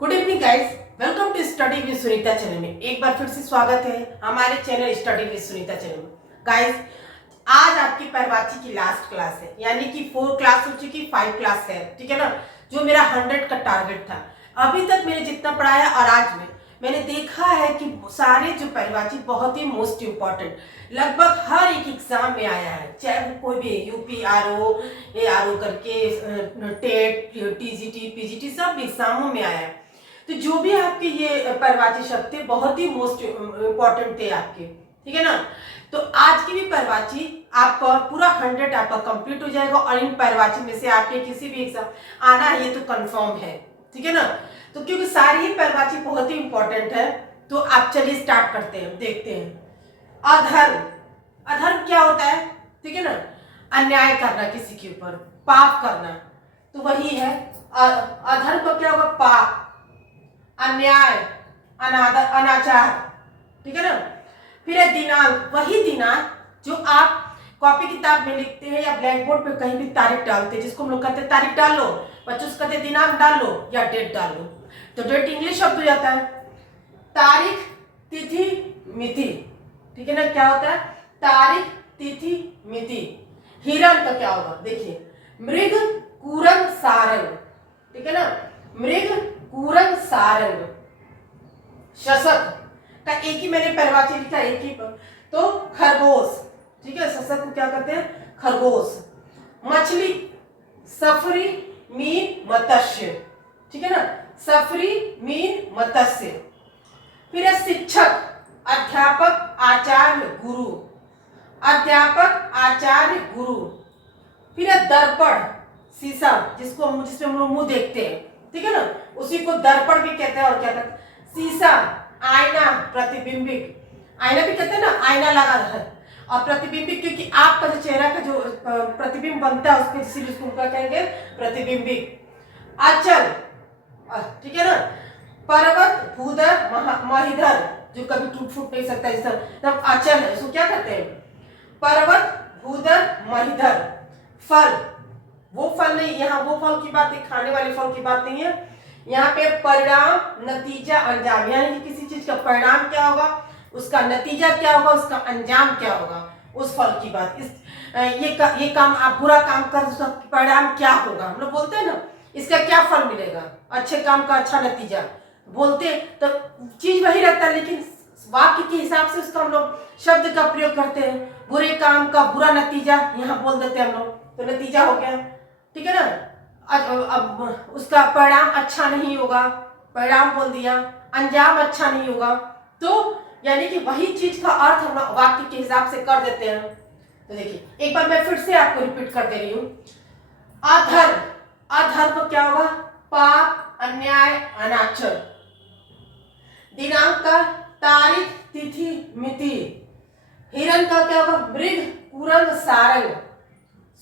Good evening guys, welcome to study with Sunita channel में एक बार फिर से स्वागत है हमारे channel study with Sunita channel में। गाइस, आज आपकी परिवाची की लास्ट क्लास है, यानी कि 4 क्लास हो चुकी, 5 क्लास है, ठीक है ना। जो मेरा 100 का टारगेट था, अभी तक मैंने जितना पढ़ाया और आज मैंने देखा है कि सारे जो परिवाची बहुत ही मोस्ट इम्पॉर्टेंट लगभग हर एक एग्जाम में आया है, चाहे वो कोई भी यूपी आरओ ARO करके टेट TGT PGT सब एग्जामों में आया है। तो जो भी आपके ये परिवाची शब्द थे बहुत ही मोस्ट इम्पॉर्टेंट थे आपके, ठीक है ना। तो आज की भी परिवाची आपका पूरा 100 आपका कंप्लीट हो जाएगा और इन परिवाची में से आपके किसी भी एग्जाम आना है ये तो कंफर्म है, ठीक है ना। तो क्योंकि सारी ही परिवाची बहुत ही इंपॉर्टेंट है, तो आप चलिए स्टार्ट करते हैं, देखते हैं। अधर्म, अधर्म क्या होता है, ठीक है ना। अन्याय करना, किसी के ऊपर पाप करना, तो वही है अधर्म का क्या होगा, पाप, अन्याय, अनादर, अनाचार, ठीक है ना। फिर है दिनांक, वही दिनांक जो आप कॉपी किताब में लिखते हैं या ब्लैक बोर्ड पे कहीं भी तारीख डालते हैं, जिसको हम लोग कहते हैं तारीख डाल लो, बच्चों से कहते हैं दिनांक डाल लो या डेट डाल लो। तो डेट इंग्लिश शब्द हो जाता है, तारीख, तिथि, मिति, ठीक है ना। क्या होता है, तारीख, तिथि, मिति। हिरण का क्या होगा, देखिए, मृग, कुरंग, सारंग, ठीक है ना। मृग, कुरंग, सारंग। शशक का एक ही मैंने परिभाषा लिखा, एक ही तो खरगोश, ठीक है। शशक को क्या कहते हैं, खरगोश। मछली, सफरी, मीन, मत्स्य, ठीक है ना। सफरी, मीन, मत्स्य। फिर है शिक्षक, अध्यापक, आचार्य, गुरु, अध्यापक, आचार्य, गुरु। फिर है दर्पण, शीशा, जिसमें हम लोग मुंह देखते हैं, ठीक है ना, उसी को दर्पण भी कहते हैं। और क्या कहते हैं, शीशा, आईना, प्रतिबिंबिक, आईना भी कहते हैं ना, आईना लगा है। और प्रतिबिंबिक क्योंकि आपका जो चेहरा का जो प्रतिबिंब बनता है उसके, इसीलिए उसको क्या कहेंगे, प्रतिबिंबिक। अचल, ठीक है ना। पर्वत, भूधर, महिधर, जो कभी टूट फूट नहीं सकता, इस तरह अचल है, इसको क्या कहते हैं, पर्वत, भूधर, महिधर। फल, वो फल नहीं, यहाँ वो फल की बात है, खाने वाले फल की बात नहीं है। यहाँ पे परिणाम, नतीजा, अंजाम, यानी कि किसी चीज का परिणाम क्या होगा, उसका नतीजा क्या होगा, उसका अंजाम क्या होगा, उस फल की बात। ये काम आप बुरा काम कर, उसका परिणाम क्या होगा, हम लोग बोलते हैं ना, इसका क्या फल मिलेगा, अच्छे काम का अच्छा नतीजा बोलते, तो चीज वही रहता है, लेकिन वाक्य के हिसाब से उसका हम लोग शब्द का प्रयोग करते हैं। बुरे काम का बुरा नतीजा यहाँ बोल देते हैं हम लोग, तो नतीजा हो गया, ठीक है ना। अब उसका परिणाम अच्छा नहीं होगा, परिणाम बोल दिया, अंजाम अच्छा नहीं होगा, तो यानी कि वही चीज का अर्थ हम वाक्य के हिसाब से कर देते हैं। तो देखिए, एक बार मैं फिर से आपको रिपीट कर दे रही हूँ। अधर्म, अधर्म क्या होगा, पाप, अन्याय, अनाचार। दिनांक का तारीख, तिथि, मिति। हिरण का क्या होगा, मृग, कुरंग, सारंग।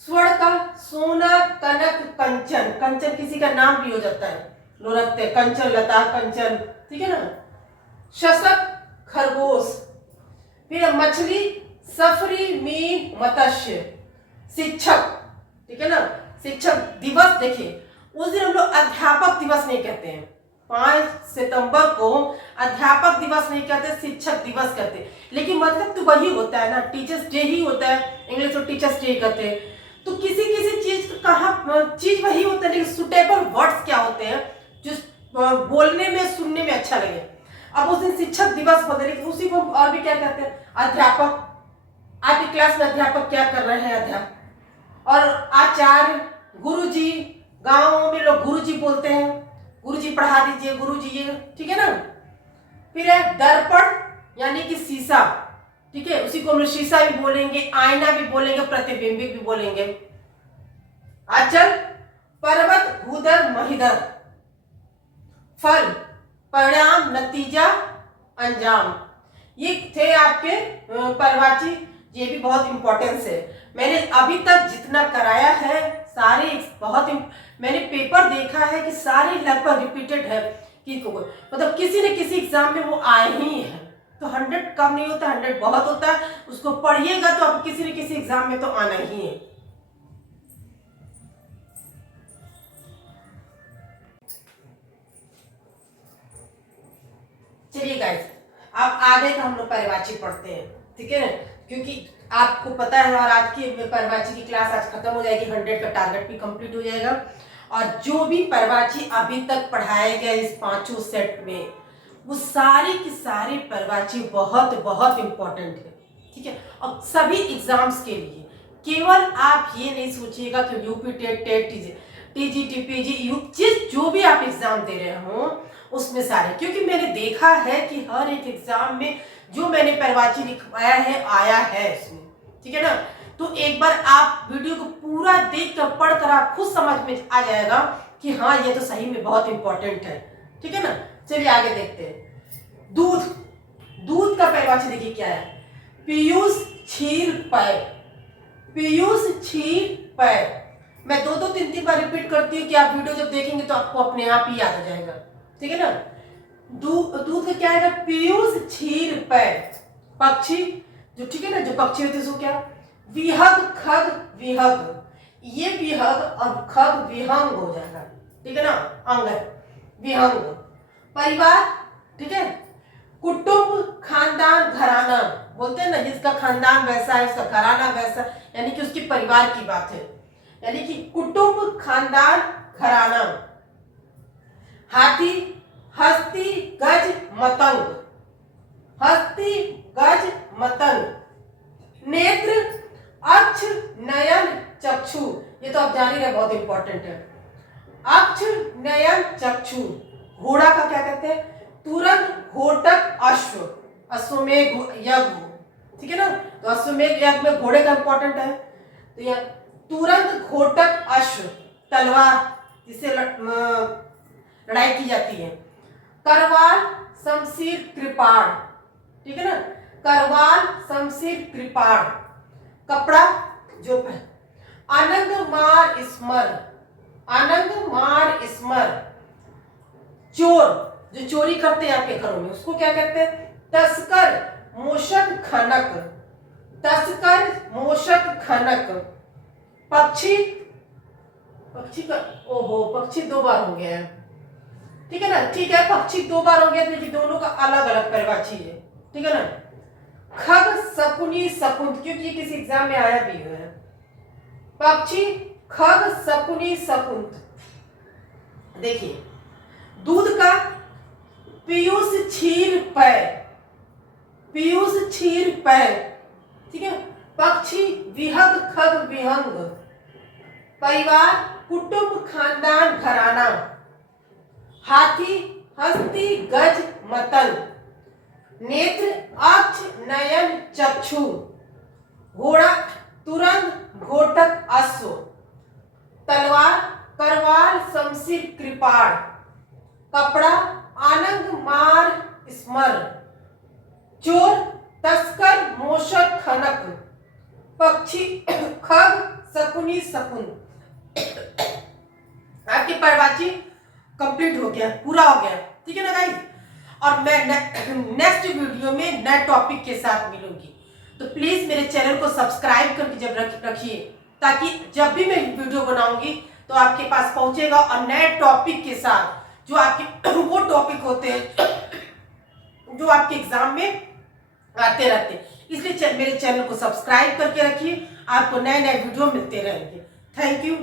स्वर्ण का सोना, कनक, कंचन, कंचन किसी का नाम भी हो जाता है, लोग रखते हैं कंचन लता, कंचन, ठीक है ना। शशक, खरगोश। फिर मछली, सफरी, मीन, मत्स्य। शिक्षक, ठीक है ना। शिक्षक दिवस, देखिए उस दिन हम लोग अध्यापक दिवस नहीं कहते हैं, 5 सितंबर को अध्यापक दिवस नहीं कहते, शिक्षक दिवस कहते, लेकिन मतलब तो वही होता है ना, टीचर्स डे ही होता है, इंग्लिश में टीचर्स डे कहते हैं। तो किसी किसी चीज का कहा चीज वही होता है, लेकिन सुटेबल वर्ड्स क्या होते हैं जो बोलने में सुनने में अच्छा लगे। अब उस दिन शिक्षक दिवस बोलते, लेकिन उसी को और भी क्या कहते हैं, अध्यापक। आपकी क्लास में अध्यापक क्या कर रहे हैं, अध्यापक। और आचार्य, गुरुजी, गांवों में लोग गुरुजी बोलते हैं, गुरुजी पढ़ा दीजिए, गुरुजी ये, ठीक है ना। फिर है दर्पण, यानी कि शीशा, ठीक है, उसी को हम लोग शीशा भी बोलेंगे, आईना भी बोलेंगे, प्रतिबिंबिक भी बोलेंगे। अचल, पर्वत, भूधर, महिधर। फल, परिणाम, नतीजा, अंजाम। ये थे आपके परिभाषी, ये भी बहुत इंपॉर्टेंस है। मैंने अभी तक जितना कराया है सारे बहुत मैंने पेपर देखा है कि सारे लगभग रिपीटेड है, कि मतलब किसी न किसी एग्जाम में वो आए ही हैं। तो 100 कम नहीं होता, 100 बहुत होता है, उसको पढ़िएगा तो आप किसी न किसी एग्जाम में तो आना ही है। आगे का हम लोग पर्यायवाची पढ़ते हैं, ठीक है ना, क्योंकि आपको पता है और आज की पर्यायवाची की क्लास आज खत्म हो जाएगी, 100 का टारगेट भी कंप्लीट हो जाएगा। और जो भी पर्यायवाची अभी तक पढ़ाए गए इस 5 सेट में, वो सारी की सारी पर्यायवाची बहुत बहुत इंपॉर्टेंट है, ठीक है। और सभी एग्जाम्स के लिए केवल आप ये नहीं सोचिएगा कि यूपी टेट, टीजीटी, पीजी, जिस जो भी आप एग्जाम दे रहे हो उसमें सारे, क्योंकि मैंने देखा है कि हर एक एग्जाम में जो मैंने पर्यायवाची लिखवाया है आया है इसमें, ठीक है ना। तो एक बार आप वीडियो को पूरा देख कर पढ़ कर आप खुद समझ में आ जाएगा कि हाँ ये तो सही में बहुत इंपॉर्टेंट है, ठीक है ना। चलिए आगे देखते हैं। दूध का पर्यायवाची देखिए क्या है, पीयूष क्षीर पैर, पीयूष क्षीर पैर। मैं 2-3 बार रिपीट करती हूँ कि आप वीडियो जब देखेंगे तो आपको अपने आप ही याद आ जाएगा, ठीक है ना। दूध का क्या है, पीयूष क्षीर पैर। पक्षी जो, ठीक है ना, जो पक्षी होते हैं उसको क्या, विहग खग विहग, ये विहग और खग विहंग हो जाएगा, ठीक है ना, अंग विहंग। परिवार, ठीक है, कुटुंब, खानदान, घराना, बोलते हैं ना जिसका खानदान वैसा है उसका घराना वैसा, यानी कि उसके परिवार की बात है, यानी कि कुटुंब, खानदान, घराना। हाथी, हस्ती, गज, मतंग, हस्ती, गज, मतंग। नेत्र, अक्ष, नयन, चक्षु, ये तो आप जान ही रहे बहुत इंपॉर्टेंट है, अक्ष, नयन, चक्षु। घोड़ा का क्या कहते हैं, तुरंग, घोटक, अश्व, अश्वमेघ यज्ञ, ठीक है ना। तो अश्वमेघ यज्ञ में घोड़े का इंपॉर्टेंट है, तो यह तुरंग, घोटक, अश्व, तलवार जिससे लड़ाई की जाती है। करवाल, शमशीर, कृपाण, ठीक है ना, करवाल, शमशीर, कृपाण। कपड़ा जो अनंग मार स्मर, अनंग मार स्मर। चोर जो चोरी करते हैं आपके घरों में उसको क्या कहते हैं, तस्कर, मूषक, खनक, तस्कर, मूषक, खनक। पक्षी, पक्षी का ओहो पक्षी 2 बार हो गया है, ठीक है ना, ठीक है, पक्षी 2 बार हो गया, लेकिन दोनों का अलग अलग पर्यायवाची है, ठीक है ना। खग, शकुनी, शकुंत, क्योंकि किसी एग्जाम में आया भी है। पक्षी, खग, शकुनी, शकुंत। देखिए दूध का पीयूष क्षीर पैर, पीयूष क्षीर पैर, ठीक है। पक्षी, विहग खग विहंग। परिवार, कुटुंब, खानदान, घराना। हाथी, हस्ती, गज, मतंग। नेत्र, अक्ष, नयन, चक्षु। घोड़ा, तुरंग, घोटक, अश्व। तलवार, करवाल, शमशीर, कृपाण। कपड़ा, आनंद मार स्मर। चोर, तस्कर, मूषक, खनक। पक्षी, खग, शकुनी, शकुन। आपकी पर्यायवाची कंप्लीट हो गया, पूरा हो गया, ठीक है ना गाइस। और मैं नेक्स्ट वीडियो में नए टॉपिक के साथ मिलूंगी, तो प्लीज मेरे चैनल को सब्सक्राइब करके जब रखिए, ताकि जब भी मैं वीडियो बनाऊंगी तो आपके पास पहुंचेगा, और नए टॉपिक के साथ जो आपके वो टॉपिक होते हैं जो आपके एग्जाम में आते रहते हैं। इसलिए मेरे चैनल को सब्सक्राइब करके रखिए, आपको नए नए वीडियो मिलते रहेंगे। Thank you.